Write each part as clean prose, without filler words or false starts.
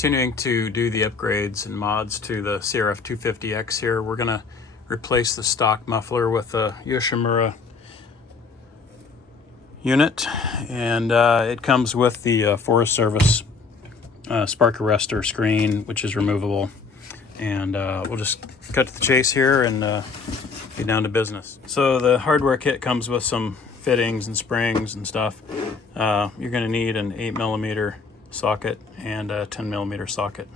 Continuing to do the upgrades and mods to the CRF250X here. We're going to replace the stock muffler with a Yoshimura unit, and it comes with the Forest Service spark arrestor screen, which is removable. And we'll just cut to the chase here and get down to business. So the hardware kit comes with some fittings and springs and stuff. You're going to need an 8mm socket and a 10mm socket.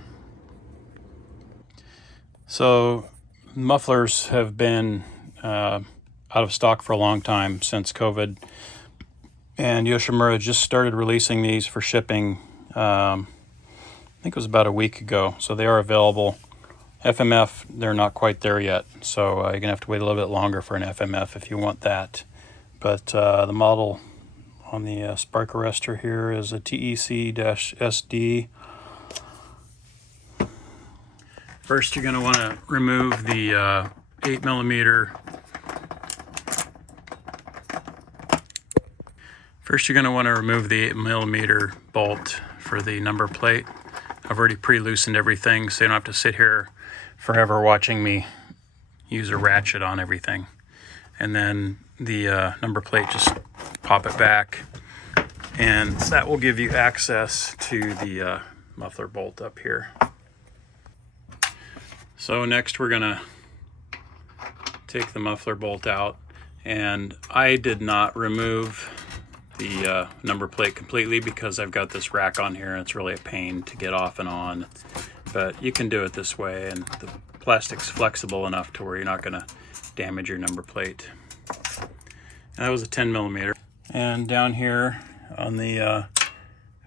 So mufflers have been out of stock for a long time, since COVID, and Yoshimura just started releasing these for shipping. I think it was about a week ago, so they are available. FMF, they're not quite there yet, so you're gonna have to wait a little bit longer for an FMF if you want that. But the model on the spark arrestor here is a TEC-SD. First, you're going to want to remove the 8mm. First, you're going to want to remove the 8mm bolt for the number plate. I've already pre-loosened everything, so you don't have to sit here forever watching me use a ratchet on everything. And then the number plate, just pop it back, and that will give you access to the muffler bolt up here. So next we're gonna take the muffler bolt out, and I did not remove the number plate completely because I've got this rack on here and it's really a pain to get off and on, but you can do it this way, and the plastic's flexible enough to where you're not gonna damage your number plate. And that was a 10mm. And down here on the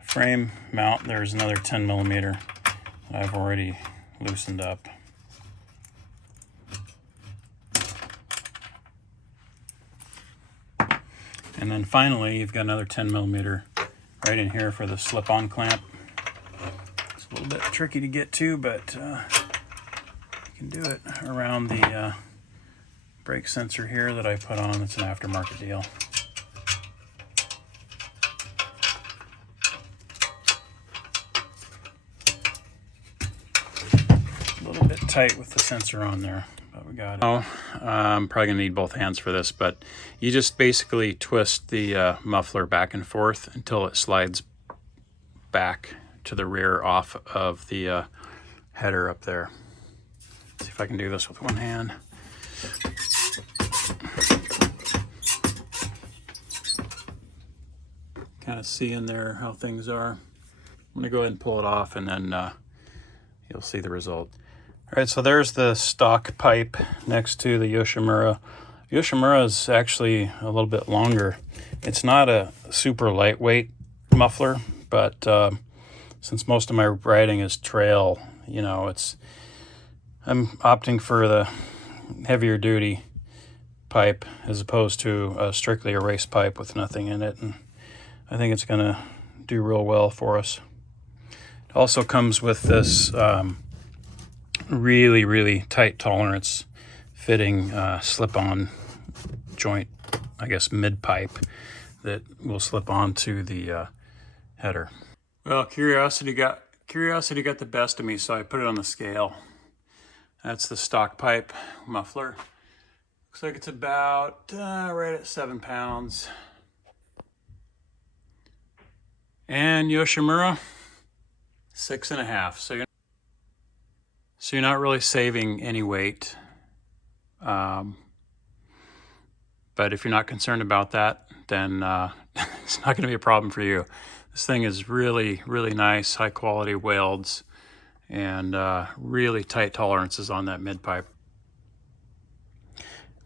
frame mount, there's another 10mm that I've already loosened up. And then finally, you've got another 10mm right in here for the slip-on clamp. It's a little bit tricky to get to, but you can do it around the brake sensor here that I put on. It's an aftermarket deal. A little bit tight with the sensor on there, but we got it. Oh, I'm probably gonna need both hands for this, but you just basically twist the muffler back and forth until it slides back to the rear off of the header up there. Let's see if I can do this with one hand. Kind of see in there how things are. I'm gonna go ahead and pull it off, and then you'll see the result. All right, so there's the stock pipe next to the Yoshimura. Yoshimura is actually a little bit longer. It's not a super lightweight muffler, but since most of my riding is trail, you know, I'm opting for the heavier duty pipe as opposed to strictly a race pipe with nothing in it, and I think it's gonna do real well for us. It also comes with this really tight tolerance fitting slip-on joint, I guess mid pipe, that will slip onto the header. Well, curiosity got the best of me, so I put it on the scale. That's the stock pipe muffler. Looks like it's about right at 7 pounds. And Yoshimura, 6.5. So you're not really saving any weight. But if you're not concerned about that, then it's not going to be a problem for you. This thing is really nice, high quality welds, and really tight tolerances on that mid pipe.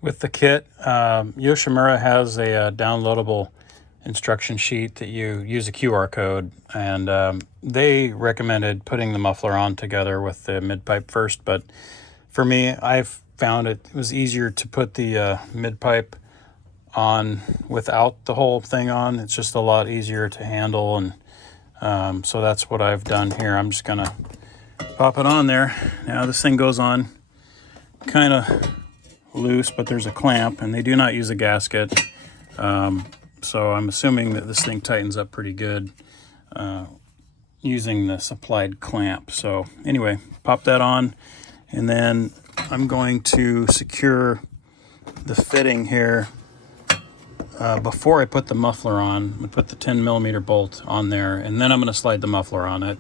With the kit, Yoshimura has a downloadable instruction sheet that you use a QR code, and they recommended putting the muffler on together with the mid pipe first, but for me, I've found it was easier to put the mid pipe on without the whole thing on. It's just a lot easier to handle, and so that's what I've done here. I'm just gonna pop it on there. Now this thing goes on kind of loose, but there's a clamp, and they do not use a gasket. So I'm assuming that this thing tightens up pretty good using the supplied clamp. So anyway, pop that on, and then I'm going to secure the fitting here before I put the muffler on. I'm going to put the 10mm bolt on there, and then I'm going to slide the muffler on it.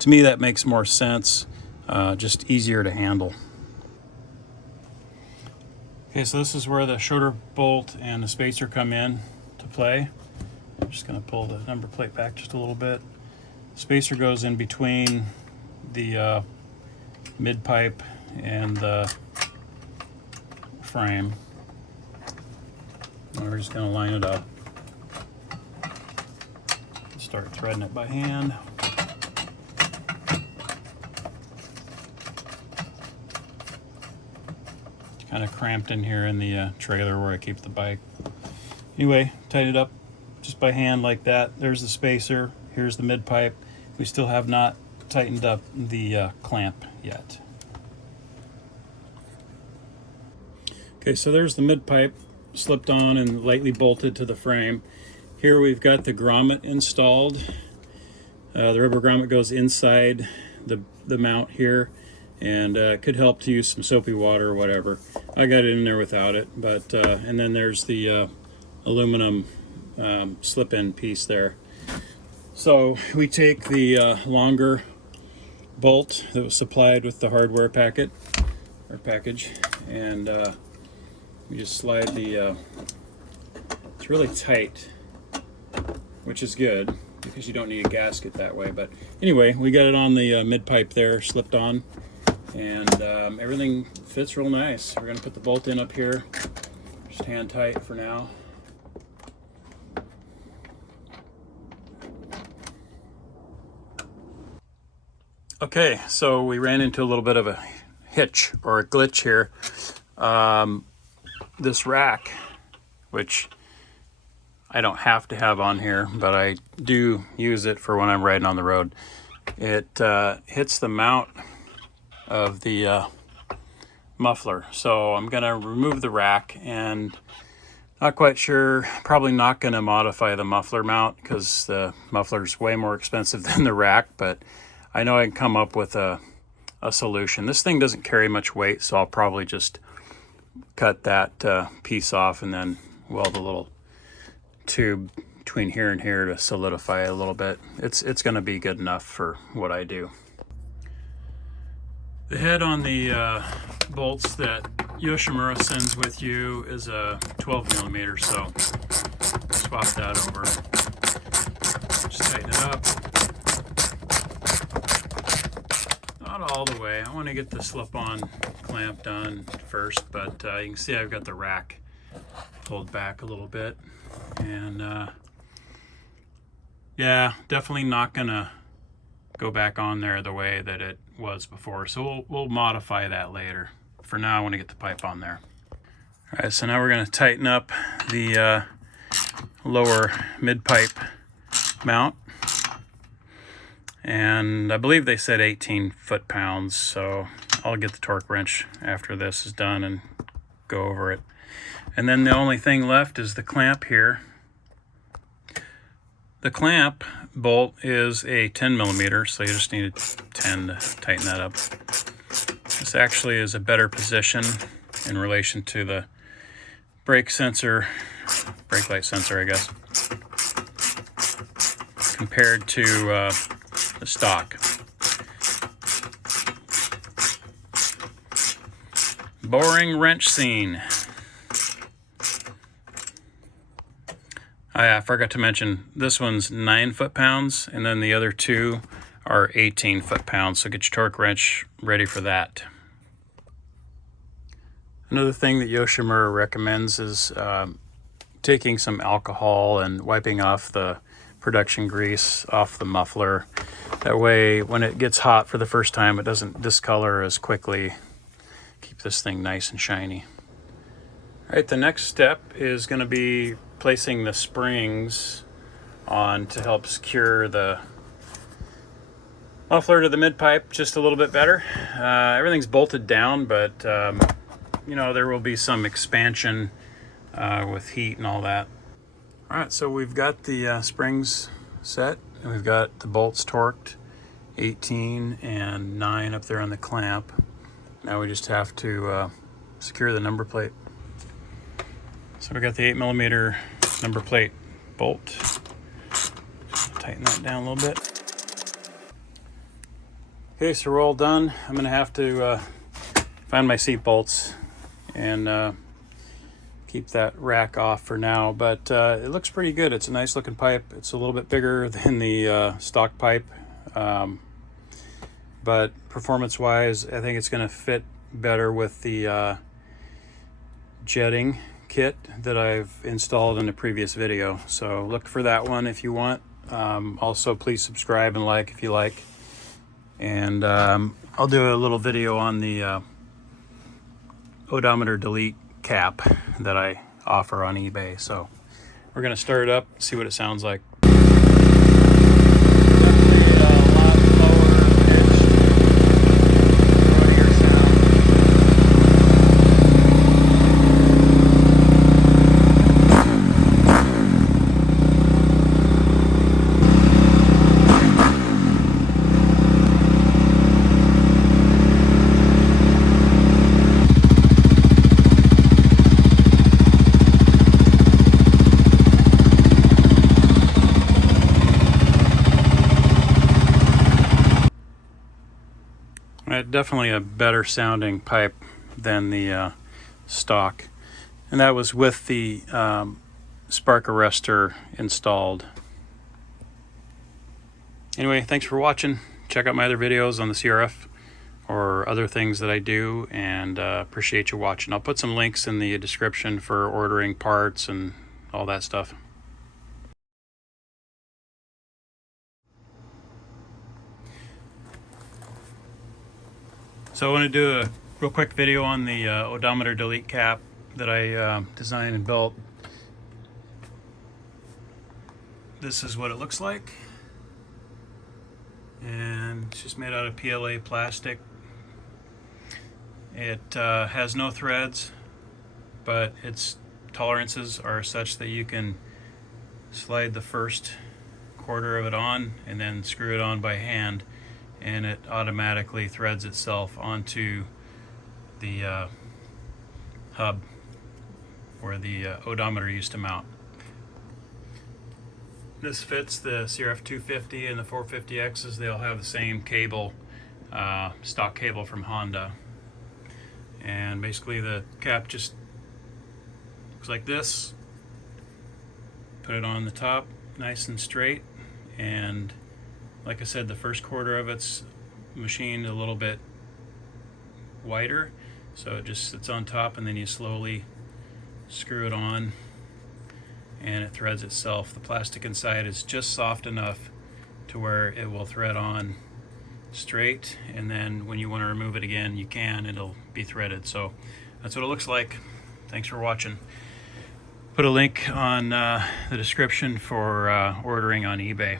To me, that makes more sense, just easier to handle. Okay, so this is where the shorter bolt and the spacer come in to play. I'm just going to pull the number plate back just a little bit. Spacer goes in between the mid pipe and the frame. And we're just going to line it up. Start threading it by hand. It's kind of cramped in here in the trailer where I keep the bike. Anyway, tighten it up just by hand like that. There's the spacer. Here's the mid pipe. We still have not tightened up the clamp yet. Okay, so there's the mid pipe slipped on and lightly bolted to the frame. Here we've got the grommet installed. The rubber grommet goes inside the mount here, and could help to use some soapy water or whatever. I got it in there without it, but and then there's the aluminum slip-in piece there. So we take the longer bolt that was supplied with the hardware packet or package, and we just slide the it's really tight, which is good because you don't need a gasket that way. But anyway, we got it on the mid pipe there, slipped on, and everything fits real nice. We're going to put the bolt in up here, just hand tight for now. Okay, so we ran into a little bit of a hitch or a glitch here. This rack, which I don't have to have on here, but I do use it for when I'm riding on the road. It hits the mount of the muffler. So I'm gonna remove the rack, and not quite sure, probably not gonna modify the muffler mount because the muffler's way more expensive than the rack, but I know I can come up with a solution. This thing doesn't carry much weight, so I'll probably just cut that piece off and then weld a little tube between here and here to solidify it a little bit. It's going to be good enough for what I do. The head on the bolts that Yoshimura sends with you is a 12mm, so swap that over. Just tighten it up. Not all the way. I want to get the slip-on clamp done first, but you can see I've got the rack pulled back a little bit, and yeah, definitely not gonna go back on there the way that it was before, so we'll modify that later. For now, I want to get the pipe on there. All right, so now we're going to tighten up the lower mid pipe mount, and I believe they said 18 foot-pounds, so I'll get the torque wrench after this is done and go over it. And then the only thing left is the clamp here. The clamp bolt is a 10mm, so you just need a 10 to tighten that up. This actually is a better position in relation to the brake light sensor, I guess, compared to the stock. Boring wrench scene. I forgot to mention, this one's 9 foot-pounds, and then the other two are 18 foot-pounds, so get your torque wrench ready for that. Another thing that Yoshimura recommends is taking some alcohol and wiping off the production grease off the muffler. That way, when it gets hot for the first time, it doesn't discolor as quickly. Keep this thing nice and shiny. All right, the next step is going to be placing the springs on to help secure the muffler to the mid pipe just a little bit better. Everything's bolted down, but you know, there will be some expansion with heat and all that. All right, so we've got the springs set, and we've got the bolts torqued. 18 and 9 up there on the clamp. Now we just have to secure the number plate. So we got the 8mm number plate bolt. Just tighten that down a little bit. Okay, so we're all done. I'm gonna have to find my seat bolts and keep that rack off for now, but it looks pretty good. It's a nice looking pipe. It's a little bit bigger than the stock pipe, but performance wise I think it's going to fit better with the jetting kit that I've installed in a previous video, so look for that one if you want. Also please subscribe and like if you like, and I'll do a little video on the Odometer Delete Cap that I offer on eBay. So we're going to start it up, see what it sounds like. Definitely a better sounding pipe than the stock, and that was with the spark arrestor installed. Anyway, thanks for watching. Check out my other videos on the CRF or other things that I do, and appreciate you watching. I'll put some links in the description for ordering parts and all that stuff. So I want to do a real quick video on the Odometer Delete Cap that I designed and built. This is what it looks like, and it's just made out of PLA plastic. It has no threads, but its tolerances are such that you can slide the first quarter of it on and then screw it on by hand, and it automatically threads itself onto the hub where the odometer used to mount. This fits the CRF250 and the 450Xs. They all have the same cable, stock cable from Honda. And basically the cap just looks like this. Put it on the top, nice and straight, and like I said, the first quarter of it's machined a little bit wider, so it just sits on top, and then you slowly screw it on and it threads itself. The plastic inside is just soft enough to where it will thread on straight, and then when you want to remove it again you can, it'll be threaded. So that's what it looks like. Thanks for watching. Put a link on the description for ordering on eBay.